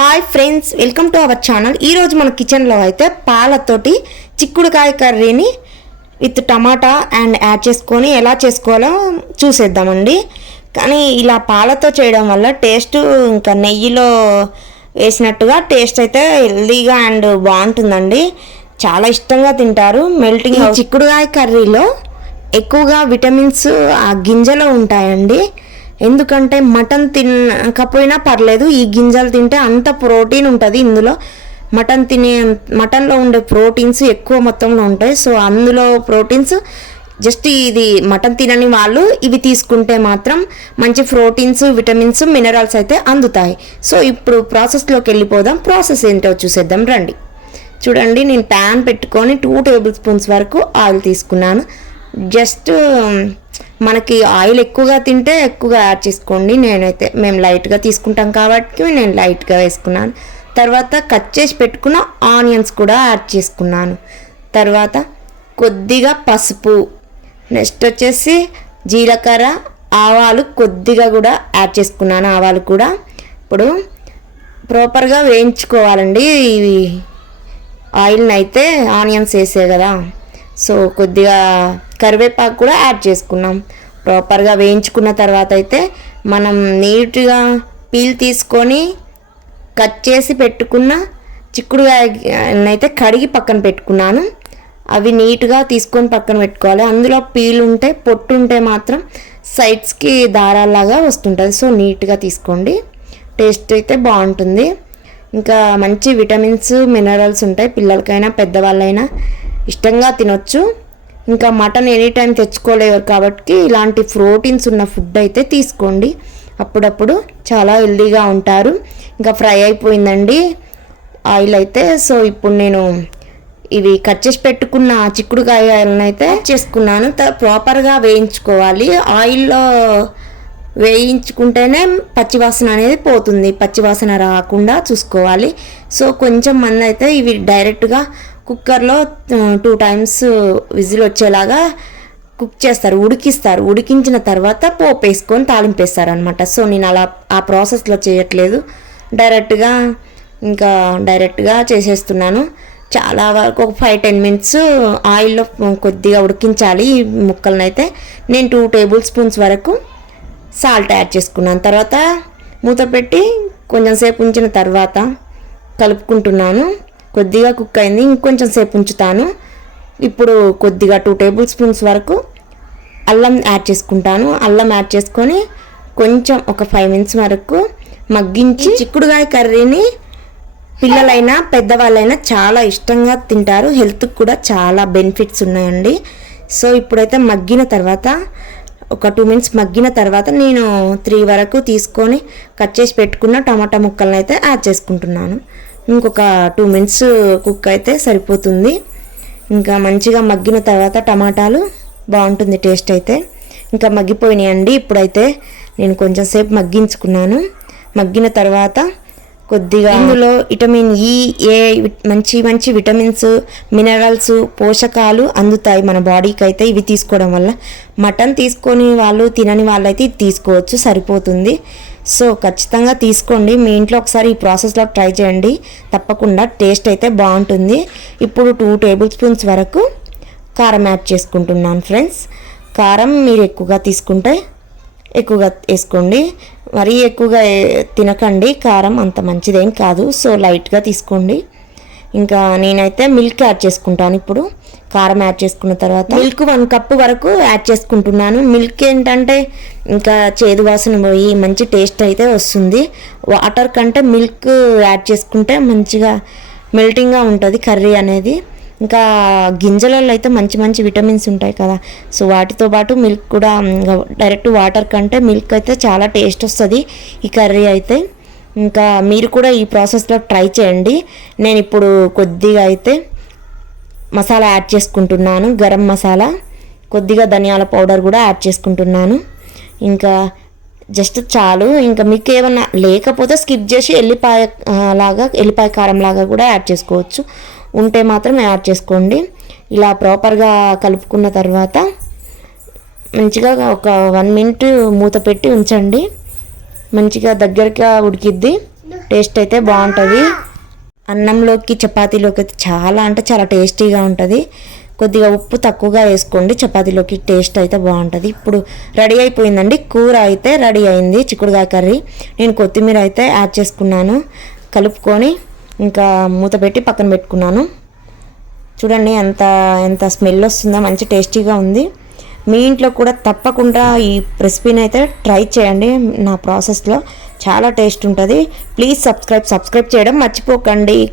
Hi friends welcome to our channel ఈరోజు మన కిచెన్లో అయితే పాలతోటి చిక్కుడుకాయ కర్రీని విత్ టమాటా అండ్ యాడ్ చేసుకొని ఎలా చేసుకోవాలో చూసేద్దామండి. కానీ ఇలా పాలతో చేయడం వల్ల టేస్ట్ ఇంకా నెయ్యిలో వేసినట్టుగా టేస్ట్ అయితే హెల్దీగా అండ్ బాగుంటుందండి. చాలా ఇష్టంగా తింటారు. మెల్టింగ్ చిక్కుడుకాయ కర్రీలో ఎక్కువగా విటమిన్స్ ఆ గింజలో ఉంటాయండి. ఎందుకంటే మటన్ తినకపోయినా పర్లేదు ఈ గింజలు తింటే అంత ప్రోటీన్ ఉంటుంది ఇందులో. మటన్ తినే మటన్లో ఉండే ప్రోటీన్స్ ఎక్కువ మొత్తంలో ఉంటాయి. సో అందులో ప్రోటీన్స్ జస్ట్ ఇది మటన్ తినని వాళ్ళు ఇవి తీసుకుంటే మాత్రం మంచి ప్రోటీన్స్ విటమిన్స్ మినరల్స్ అయితే అందుతాయి. సో ఇప్పుడు ప్రాసెస్లోకి వెళ్ళిపోదాం. ప్రాసెస్ ఏంటో చూసేద్దాం రండి. చూడండి నేను ప్యాన్ పెట్టుకొని టూ టేబుల్ స్పూన్స్ వరకు ఆయిల్ తీసుకున్నాను. జస్ట్ మనకి ఆయిల్ ఎక్కువగా తింటే ఎక్కువగా యాడ్ చేసుకోండి. నేనైతే మేము లైట్గా తీసుకుంటాం కాబట్టి నేను లైట్గా వేసుకున్నాను. తర్వాత కట్ చేసి పెట్టుకున్న ఆనియన్స్ కూడా యాడ్ చేసుకున్నాను. తర్వాత కొద్దిగా పసుపు నెక్స్ట్ వచ్చేసి జీలకర్ర ఆవాలు కొద్దిగా కూడా యాడ్ చేసుకున్నాను. ఆవాలు కూడా ఇప్పుడు ప్రాపర్గా వేయించుకోవాలండి. ఇవి ఆయిల్ని అయితే ఆనియన్స్ వేసే కదా. సో కొద్దిగా కరివేపాకు కూడా యాడ్ చేసుకున్నాం. ప్రాపర్గా వేయించుకున్న తర్వాత అయితే మనం నీట్గా పీల్ తీసుకొని కట్ చేసి పెట్టుకున్న చిక్కుడుకాయనైతే కడిగి పక్కన పెట్టుకున్నాను. అవి నీట్గా తీసుకొని పక్కన పెట్టుకోవాలి. అందులో పీల్ ఉంటే పొట్టు ఉంటే మాత్రం సైడ్స్కి దారాలాగా వస్తుంటుంది. సో నీట్గా తీసుకోండి. టేస్ట్ అయితే బాగుంటుంది. ఇంకా మంచి విటమిన్స్ మినరల్స్ ఉంటాయి. పిల్లలకైనా పెద్దవాళ్ళైనా ఇష్టంగా తినొచ్చు. ఇంకా మటన్ ఎనీ టైం తెచ్చుకోలేరు కాబట్టి ఇలాంటి ప్రోటీన్స్ ఉన్న ఫుడ్ అయితే తీసుకోండి. అప్పుడప్పుడు చాలా హెల్దీగా ఉంటారు. ఇంకా ఫ్రై అయిపోయిందండి. ఆయిల్ అయితే సో ఇప్పుడు నేను ఇవి కట్ చేసి పెట్టుకున్న చిక్కుడుకాయలను అయితే చేసుకున్నాను. ప్రాపర్గా వేయించుకోవాలి. ఆయిల్లో వేయించుకుంటేనే పచ్చివాసన అనేది పోతుంది. పచ్చివాసన రాకుండా చూసుకోవాలి. సో కొంచెం మంది అయితే ఇవి డైరెక్ట్గా కుక్కర్లో టూ టైమ్స్ విజిల్ వచ్చేలాగా కుక్ చేస్తారు ఉడికిస్తారు. ఉడికించిన తర్వాత పోపు వేసుకొని తాలింపు వేస్తారు అనమాట సో నేను అలా ఆ ప్రాసెస్లో చేయట్లేదు. డైరెక్ట్గా ఇంకా డైరెక్ట్గా చేసేస్తున్నాను. చాలా వరకు ఒక ఫైవ్ టెన్ మినిట్స్ ఆయిల్లో కొద్దిగా ఉడికించాలి ఈ ముక్కలను అయితే నేను టూ టేబుల్ స్పూన్స్ వరకు సాల్ట్ యాడ్ చేసుకున్నాను. తర్వాత మూత పెట్టి కొంచెం సేపు ఉంచిన తర్వాత కలుపుకుంటున్నాను. కొద్దిగా కుక్ అయింది ఇంకొంచెం సేపు ఉంచుతాను. ఇప్పుడు కొద్దిగా టూ టేబుల్ స్పూన్స్ వరకు అల్లం యాడ్ చేసుకుంటాను. అల్లం యాడ్ చేసుకొని కొంచెం ఒక ఫైవ్ మినిట్స్ వరకు మగ్గించి చిక్కుడుగాయ కర్రీని పిల్లలైనా పెద్దవాళ్ళైనా చాలా ఇష్టంగా తింటారు. హెల్త్కి కూడా చాలా బెనిఫిట్స్ ఉన్నాయండి. సో ఇప్పుడైతే మగ్గిన తర్వాత ఒక టూ మినిట్స్ మగ్గిన తర్వాత నేను త్రీ వరకు తీసుకొని కట్ చేసి పెట్టుకున్న టమాటా ముక్కలను అయితే యాడ్ చేసుకుంటున్నాను. ఇంకొక టూ మినిట్స్ కుక్ అయితే సరిపోతుంది. ఇంకా మంచిగా మగ్గిన తర్వాత టమాటాలు బాగుంటుంది టేస్ట్ అయితే. ఇంకా మగ్గిపోయినాయండి. ఇప్పుడైతే నేను కొంచెం సేపు మగ్గించుకున్నాను. మగ్గిన తర్వాత కొద్దిగా ఇందులో విటమిన్ e, ఈ ఏ మంచి మంచి విటమిన్స్ మినరల్స్ పోషకాలు అందుతాయి మన బాడీకి అయితే ఇవి తీసుకోవడం వల్ల మటన్ తీసుకొని వాళ్ళు తినని వాళ్ళైతే ఇది తీసుకోవచ్చు సరిపోతుంది. సో ఖచ్చితంగా తీసుకోండి. మీ ఇంట్లో ఒకసారి ఈ ప్రాసెస్లో ట్రై చేయండి. తప్పకుండా టేస్ట్ అయితే బాగుంటుంది. ఇప్పుడు టూ టేబుల్ స్పూన్స్ వరకు కారం యాడ్ చేసుకుంటున్నాను ఫ్రెండ్స్. కారం మీరు ఎక్కువగా తీసుకుంటే ఎక్కువగా వేసుకోండి. మరీ ఎక్కువగా తినకండి. కారం అంత మంచిదేం కాదు. సో లైట్గా తీసుకోండి. ఇంకా నేనైతే మిల్క్ యాడ్ చేసుకుంటాను ఇప్పుడు. కారం యాడ్ చేసుకున్న తర్వాత మిల్క్ వన్ కప్ వరకు యాడ్ చేసుకుంటున్నాను. మిల్క్ ఏంటంటే ఇంకా చేదు వాసన పోయి మంచి టేస్ట్ అయితే వస్తుంది. వాటర్ కంటే మిల్క్ యాడ్ చేసుకుంటే మంచిగా మెల్టింగ్గా ఉంటుంది కర్రీ అనేది. ఇంకా గింజలలో అయితే మంచి మంచి విటమిన్స్ ఉంటాయి కదా. సో వాటితో పాటు మిల్క్ కూడా డైరెక్ట్ వాటర్ కంటే మిల్క్ అయితే చాలా టేస్ట్ వస్తుంది ఈ కర్రీ అయితే. ఇంకా మీరు కూడా ఈ ప్రాసెస్లో ట్రై చేయండి. నేను ఇప్పుడు కొద్దిగా అయితే మసాలా యాడ్ చేసుకుంటున్నాను గరం మసాలా కొద్దిగా ధనియాల పౌడర్ కూడా యాడ్ చేసుకుంటున్నాను. ఇంకా జస్ట్ చాలు ఇంకా మీకు ఏమన్నా లేకపోతే స్కిప్ చేసి ఎల్లిపాయ లాగా ఎల్లిపాయ కారం లాగా కూడా యాడ్ చేసుకోవచ్చు. ఉంటే మాత్రం యాడ్ చేసుకోండి. ఇలా ప్రాపర్గా కలుపుకున్న తర్వాత మంచిగా ఒక వన్ మినిట్ మూత పెట్టి ఉంచండి. మంచిగా దగ్గరగా ఉడికిద్ది. టేస్ట్ అయితే బాగుంటుంది. అన్నంలోకి చపాతీలోకి అయితే చాలా అంటే చాలా టేస్టీగా ఉంటుంది. కొద్దిగా ఉప్పు తక్కువగా వేసుకోండి. చపాతీలోకి టేస్ట్ అయితే బాగుంటుంది. ఇప్పుడు రెడీ అయిపోయిందండి. కూర అయితే రెడీ అయింది. చిక్కుడుకాయ కర్రీ. నేను కొత్తిమీర అయితే యాడ్ చేసుకున్నాను. కలుపుకొని ఇంకా మూత పెట్టి పక్కన పెట్టుకున్నాను. చూడండి ఎంత ఎంత స్మెల్ వస్తుందో మంచి టేస్టీగా ఉంది. మీ ఇంట్లో కూడా తప్పకుండా ఈ రెసిపీని అయితే ట్రై చేయండి. నా ప్రాసెస్లో చాలా టేస్ట్ ఉంటుంది. ప్లీజ్ సబ్స్క్రైబ్ సబ్స్క్రైబ్ చేయడం మర్చిపోకండి.